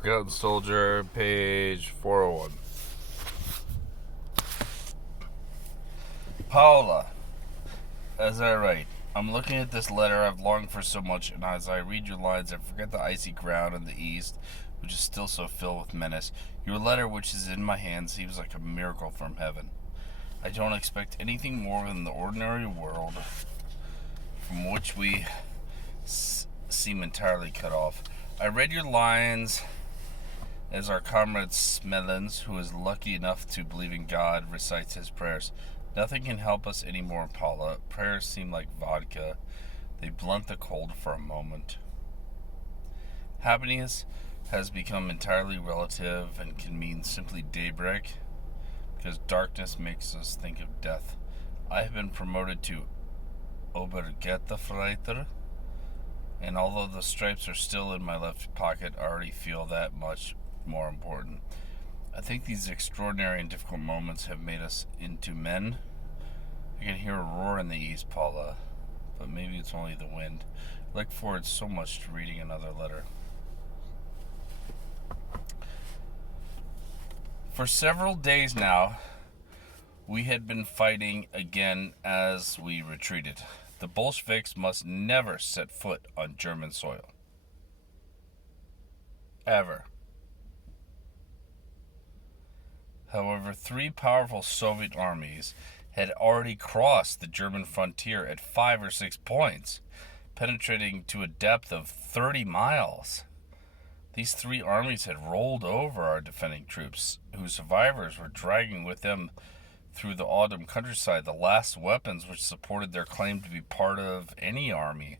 Forgotten Soldier, page 401. Paula, as I write, I'm looking at this letter I've longed for so much, and as I read your lines, I forget the icy ground in the east, which is still so filled with menace. Your letter, which is in my hand, seems like a miracle from heaven. I don't expect anything more than the ordinary world, from which we seem entirely cut off. I read your lines as our comrade Smellens, who is lucky enough to believe in God, recites his prayers. Nothing can help us anymore, Paula. Prayers seem like vodka. They blunt the cold for a moment. Happiness has become entirely relative and can mean simply daybreak, because darkness makes us think of death. I have been promoted to Obergetefreiter, and although the stripes are still in my left pocket, I already feel that much more important. I think these extraordinary and difficult moments have made us into men. I can hear a roar in the east, Paula, but maybe it's only the wind. I look forward so much to reading another letter. For several days now, we had been fighting again as we retreated. The Bolsheviks must never set foot on German soil. Ever. However, three powerful Soviet armies had already crossed the German frontier at 5 or 6 points, penetrating to a depth of 30 miles. These three armies had rolled over our defending troops, whose survivors were dragging with them through the autumn countryside the last weapons which supported their claim to be part of any army.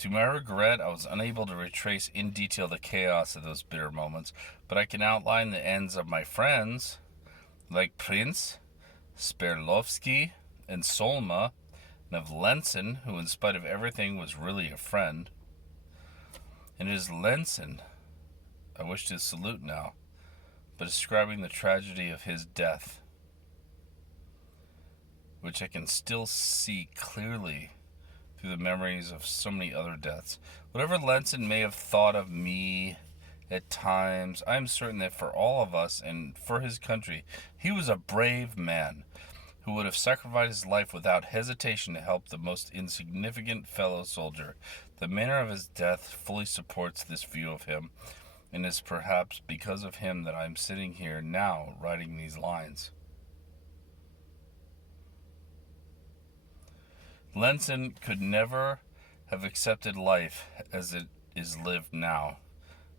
To my regret, I was unable to retrace in detail the chaos of those bitter moments, but I can outline the ends of my friends, like Prince, Sperlovsky, and Solma, and of Lensen, who in spite of everything was really a friend. And it is Lensen I wish to salute now, but describing the tragedy of his death, which I can still see clearly through the memories of so many other deaths. Whatever Lensen may have thought of me at times, I am certain that for all of us and for his country, he was a brave man who would have sacrificed his life without hesitation to help the most insignificant fellow soldier. The manner of his death fully supports this view of him, and it's perhaps because of him that I am sitting here now writing these lines. Lensen could never have accepted life as it is lived now,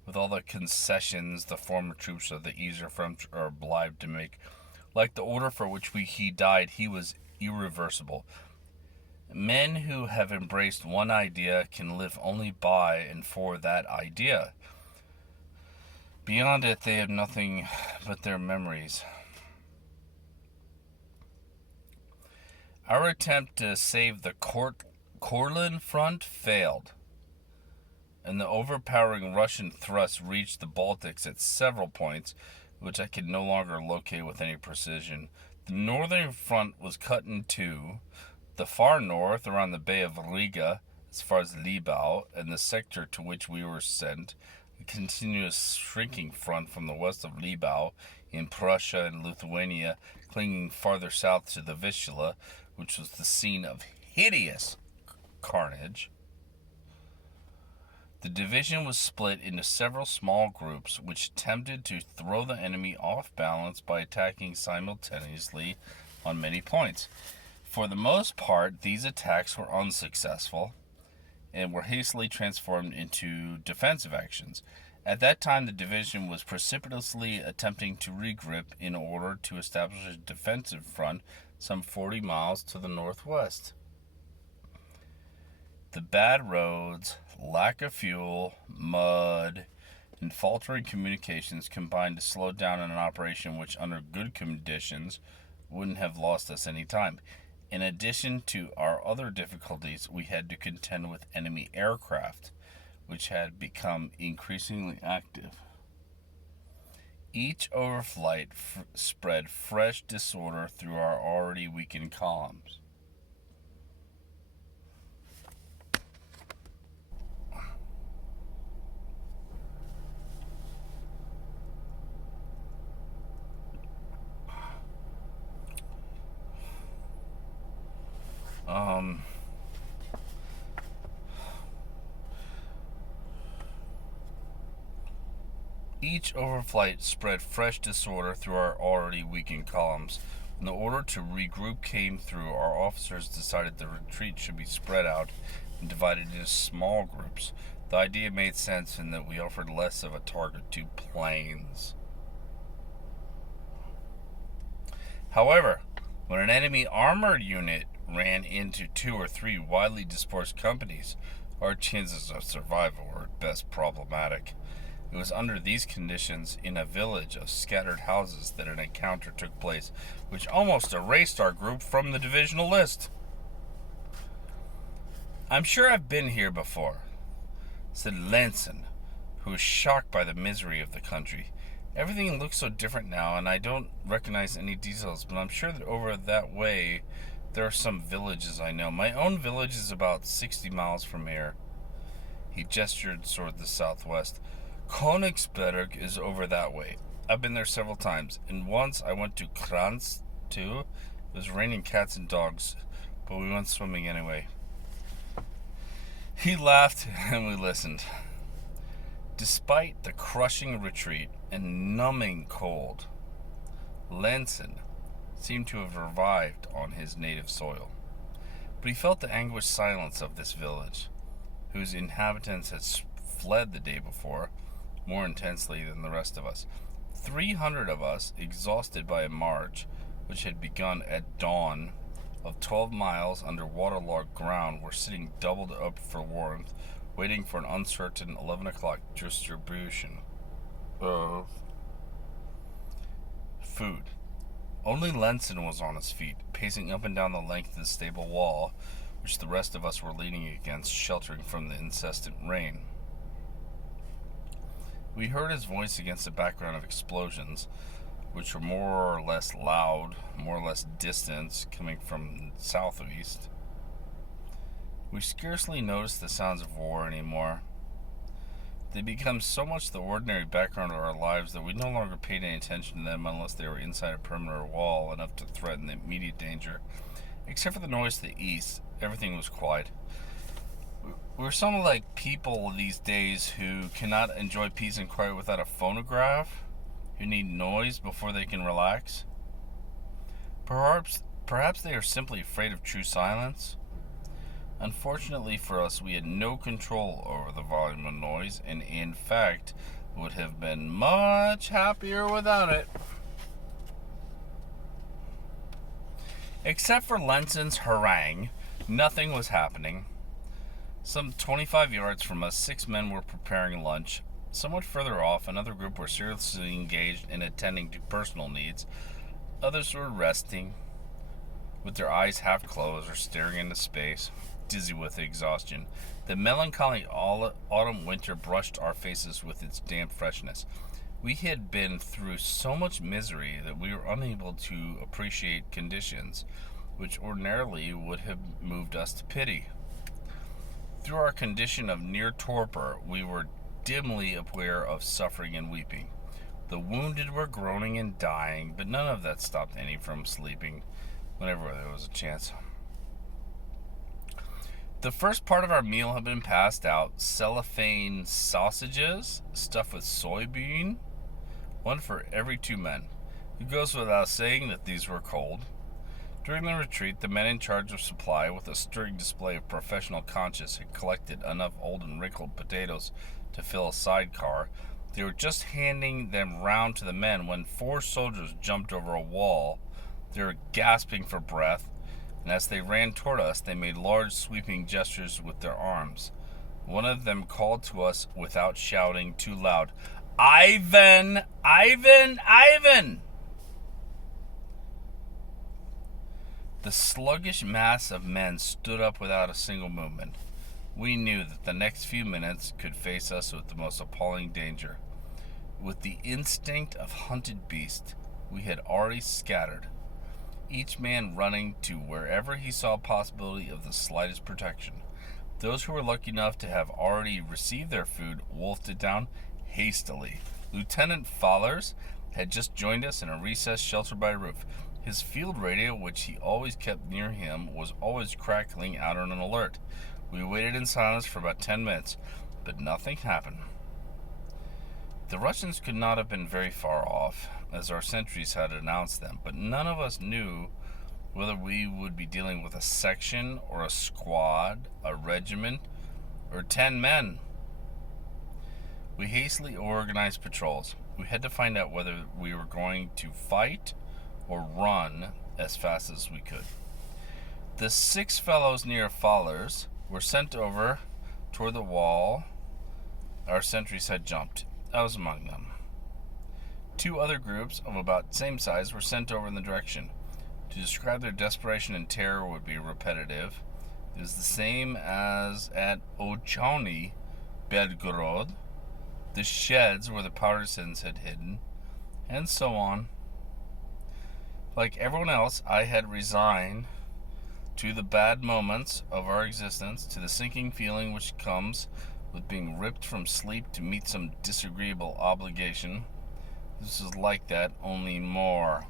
with all the concessions the former troops of the Eastern Front are obliged to make. Like the order for which he died, he was irreversible. Men who have embraced one idea can live only by and for that idea. Beyond it, they have nothing but their memories. Our attempt to save the Courland front failed, and the overpowering Russian thrust reached the Baltics at several points, which I could no longer locate with any precision. The northern front was cut in two, the far north around the Bay of Riga as far as Libau, and the sector to which we were sent, a continuous shrinking front from the west of Libau in Prussia and Lithuania, clinging farther south to the Vistula, which was the scene of hideous carnage. The division was split into several small groups which attempted to throw the enemy off balance by attacking simultaneously on many points. For the most part, these attacks were unsuccessful and were hastily transformed into defensive actions. At that time, the division was precipitously attempting to regroup in order to establish a defensive front some 40 miles to the northwest. The bad roads, lack of fuel, mud, and faltering communications combined to slow down an operation which, under good conditions, wouldn't have lost us any time. In addition to our other difficulties, we had to contend with enemy aircraft, which had become increasingly active. Each overflight spread fresh disorder through our already weakened columns. Each overflight spread fresh disorder through our already weakened columns. When the order to regroup came through, our officers decided the retreat should be spread out and divided into small groups. The idea made sense in that we offered less of a target to planes. However, when an enemy armored unit ran into 2 or 3 widely dispersed companies, our chances of survival were at best problematic. It was under these conditions, in a village of scattered houses, that an encounter took place which almost erased our group from the divisional list. "I'm sure I've been here before," said Lenson, who was shocked by the misery of the country. "Everything looks so different now, and I don't recognize any details, but I'm sure that over that way there are some villages I know. My own village is about 60 miles from here." He gestured toward the southwest. "Königsberg is over that way. I've been there several times, and once I went to Kranz, too. It was raining cats and dogs, but we went swimming anyway." He laughed, and we listened. Despite the crushing retreat and numbing cold, Lenson seemed to have revived on his native soil. But he felt the anguished silence of this village, whose inhabitants had fled the day before, more intensely than the rest of us. 300 of us, exhausted by a march which had begun at dawn of 12 miles under waterlogged ground, were sitting doubled up for warmth, waiting for an uncertain 11 o'clock distribution of food. Only Lenson was on his feet, pacing up and down the length of the stable wall, which the rest of us were leaning against, sheltering from the incessant rain. We heard his voice against the background of explosions, which were more or less loud, more or less distant, coming from southeast. We scarcely noticed the sounds of war anymore. They become so much the ordinary background of our lives that we no longer paid any attention to them unless they were inside a perimeter wall enough to threaten the immediate danger. Except for the noise to the east, everything was quiet. We're somewhat like people these days who cannot enjoy peace and quiet without a phonograph, who need noise before they can relax. Perhaps they are simply afraid of true silence. Unfortunately for us, we had no control over the volume of noise, and in fact would have been much happier without it. Except for Lenson's harangue, nothing was happening. Some 25 yards from us, 6 men were preparing lunch. Somewhat further off, another group were seriously engaged in attending to personal needs. Others were resting, with their eyes half closed or staring into space, dizzy with exhaustion. The melancholy autumn winter brushed our faces with its damp freshness. We had been through so much misery that we were unable to appreciate conditions which ordinarily would have moved us to pity. Through our condition of near torpor, we were dimly aware of suffering and weeping. The wounded were groaning and dying, but none of that stopped any from sleeping whenever there was a chance. The first part of our meal had been passed out: cellophane sausages stuffed with soybean, one for every 2 men. It goes without saying that these were cold. During the retreat, the men in charge of supply, with a stirring display of professional conscience, had collected enough old and wrinkled potatoes to fill a sidecar. They were just handing them round to the men when 4 soldiers jumped over a wall. They were gasping for breath, and as they ran toward us, they made large sweeping gestures with their arms. One of them called to us without shouting too loud, "Ivan! Ivan! Ivan!" The sluggish mass of men stood up without a single movement. We knew that the next few minutes could face us with the most appalling danger. With the instinct of hunted beast, we had already scattered, each man running to wherever he saw a possibility of the slightest protection. Those who were lucky enough to have already received their food wolfed it down hastily. Lieutenant Fallers had just joined us in a recessed shelter by roof. His field radio, which he always kept near him, was always crackling out on an alert. We waited in silence for about 10 minutes, but nothing happened. The Russians could not have been very far off, as our sentries had announced them, but none of us knew whether we would be dealing with a section or a squad, a regiment, or 10 men. We hastily organized patrols. We had to find out whether we were going to fight or run as fast as we could. The 6 fellows near Fallers were sent over toward the wall our sentries had jumped. I was among them. 2 other groups of about the same size were sent over in the direction. To describe their desperation and terror would be repetitive. It was the same as at Ochony, Belgorod, the sheds where the partisans had hidden, and so on. Like everyone else, I had resigned to the bad moments of our existence, to the sinking feeling which comes with being ripped from sleep to meet some disagreeable obligation. This is like that, only more.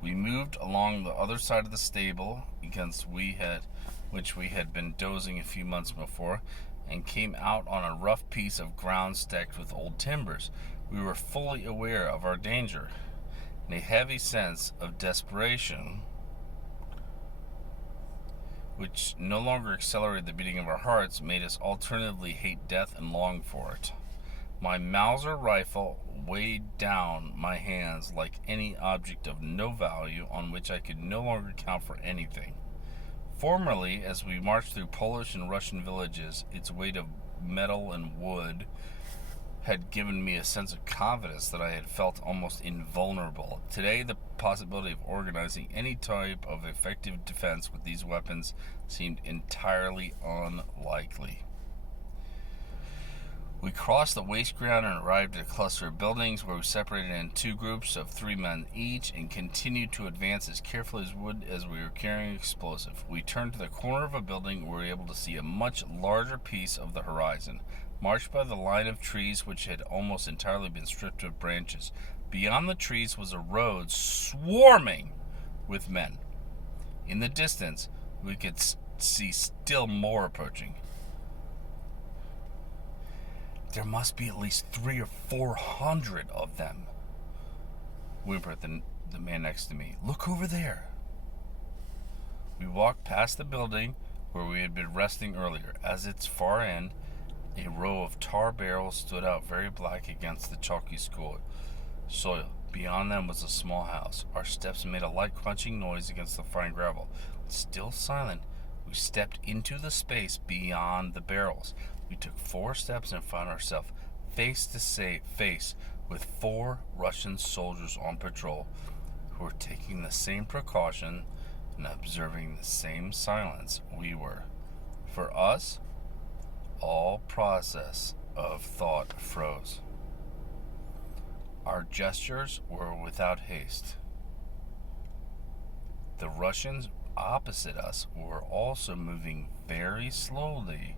We moved along the other side of the stable against which we had been dozing a few months before, and came out on a rough piece of ground stacked with old timbers. We were fully aware of our danger, and a heavy sense of desperation, which no longer accelerated the beating of our hearts, made us alternatively hate death and long for it. My Mauser rifle weighed down my hands like any object of no value on which I could no longer count for anything. Formerly, as we marched through Polish and Russian villages, its weight of metal and wood had given me a sense of confidence that I had felt almost invulnerable. Today, the possibility of organizing any type of effective defense with these weapons seemed entirely unlikely. We crossed the waste ground and arrived at a cluster of buildings where we separated in 2 groups of 3 men each and continued to advance as carefully as we were carrying explosive. We turned to the corner of a building where we were able to see a much larger piece of the horizon, marked by the line of trees which had almost entirely been stripped of branches. Beyond the trees was a road swarming with men. In the distance, we could see still more approaching. There must be at least 300 or 400 of them, whimpered the man next to me. Look over there. We walked past the building where we had been resting earlier. At its far end, a row of tar barrels stood out very black against the chalky soil. Beyond them was a small house. Our steps made a light crunching noise against the fine gravel. Still silent, we stepped into the space beyond the barrels. We took 4 steps and found ourselves face to face with 4 Russian soldiers on patrol who were taking the same precaution and observing the same silence we were. For us, all process of thought froze. Our gestures were without haste. The Russians opposite us were also moving very slowly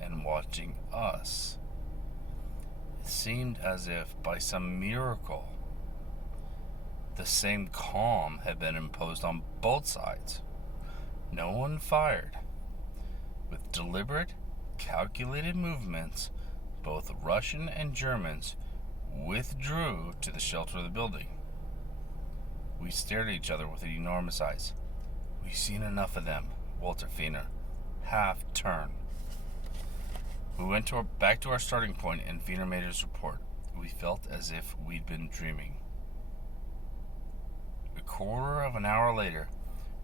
and watching us. It seemed as if, by some miracle, the same calm had been imposed on both sides. No one fired. With deliberate, calculated movements, both Russian and Germans withdrew to the shelter of the building. We stared at each other with enormous eyes. We've seen enough of them, Walter Feiner. Half turn. We went back to our starting point, and Feiner made his report. We felt as if we'd been dreaming. A quarter of an hour later,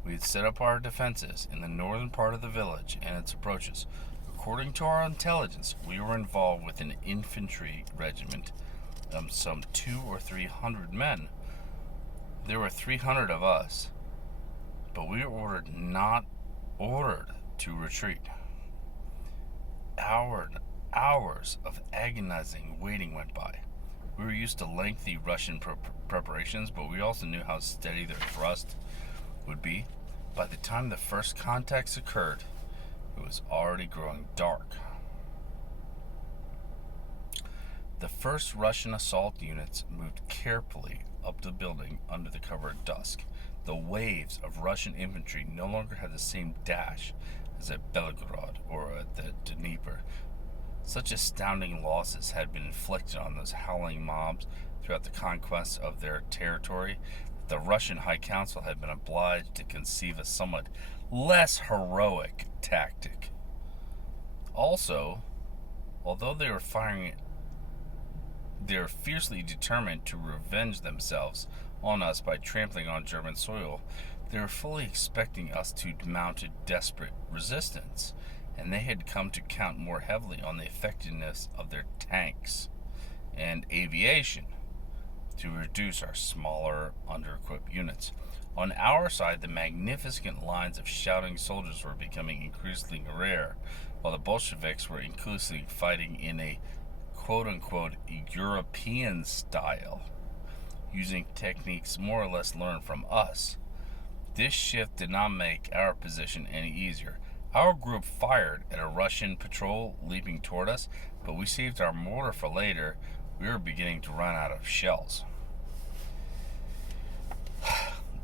we had set up our defenses in the northern part of the village and its approaches. According to our intelligence, we were involved with an infantry regiment of some 200 or 300 men. There were 300 of us, but we were not ordered to retreat. Hours of agonizing waiting went by. We were used to lengthy Russian preparations, but we also knew how steady their thrust would be. By the time the first contacts occurred, it was already growing dark. The first Russian assault units moved carefully up the building under the cover of dusk. The waves of Russian infantry no longer had the same dash as at Belgorod or at the Dnieper. Such astounding losses had been inflicted on those howling mobs throughout the conquest of their territory that the Russian High Council had been obliged to conceive a somewhat less heroic tactic. Also, although they were fiercely determined to revenge themselves on us by trampling on German soil, they were fully expecting us to mount a desperate resistance, and they had come to count more heavily on the effectiveness of their tanks and aviation to reduce our smaller, under-equipped units. On our side, the magnificent lines of shouting soldiers were becoming increasingly rare, while the Bolsheviks were increasingly fighting in a quote-unquote European style, using techniques more or less learned from us. This shift did not make our position any easier. Our group fired at a Russian patrol leaping toward us, but we saved our mortar for later. We were beginning to run out of shells.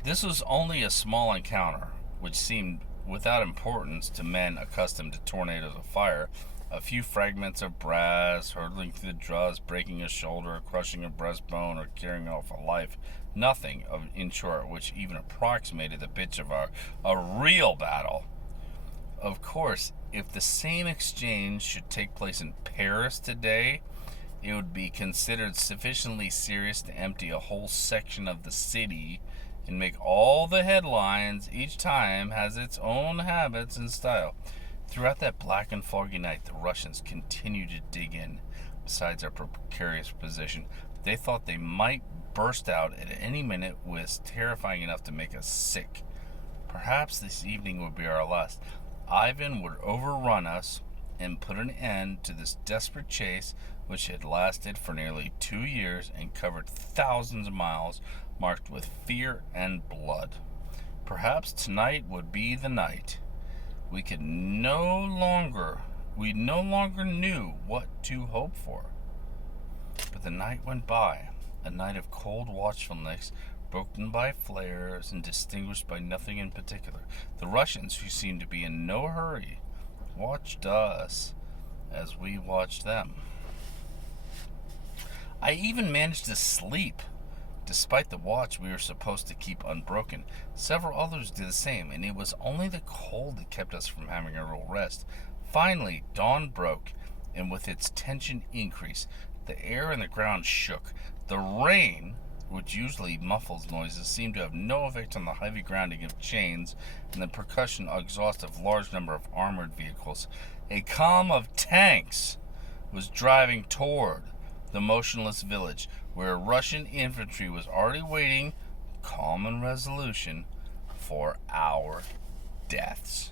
This was only a small encounter, which seemed without importance to men accustomed to tornadoes of fire. A few fragments of brass hurtling through the dross, breaking a shoulder, crushing a breastbone, or carrying off a life. Nothing, in short, which even approximated the pitch of a real battle. Of course, if the same exchange should take place in Paris today, it would be considered sufficiently serious to empty a whole section of the city and make all the headlines. Each time has its own habits and style. Throughout that black and foggy night, the Russians continued to dig in. Besides our precarious position, they thought they might burst out at any minute was terrifying enough to make us sick. Perhaps this evening would be our last. Ivan would overrun us and put an end to this desperate chase, which had lasted for nearly 2 years and covered thousands of miles marked with fear and blood. Perhaps tonight would be the night. We no longer knew what to hope for. But the night went by, a night of cold watchfulness, broken by flares and distinguished by nothing in particular. The Russians, who seemed to be in no hurry, watched us as we watched them. I even managed to sleep, despite the watch we were supposed to keep unbroken. Several others did the same, and it was only the cold that kept us from having a real rest. Finally, dawn broke, and with its tension increased, the air and the ground shook. The rain, which usually muffles noises, seemed to have no effect on the heavy grounding of chains and the percussion exhaust of large number of armored vehicles. A column of tanks was driving toward the motionless village, where Russian infantry was already waiting, calm and resolution, for our deaths.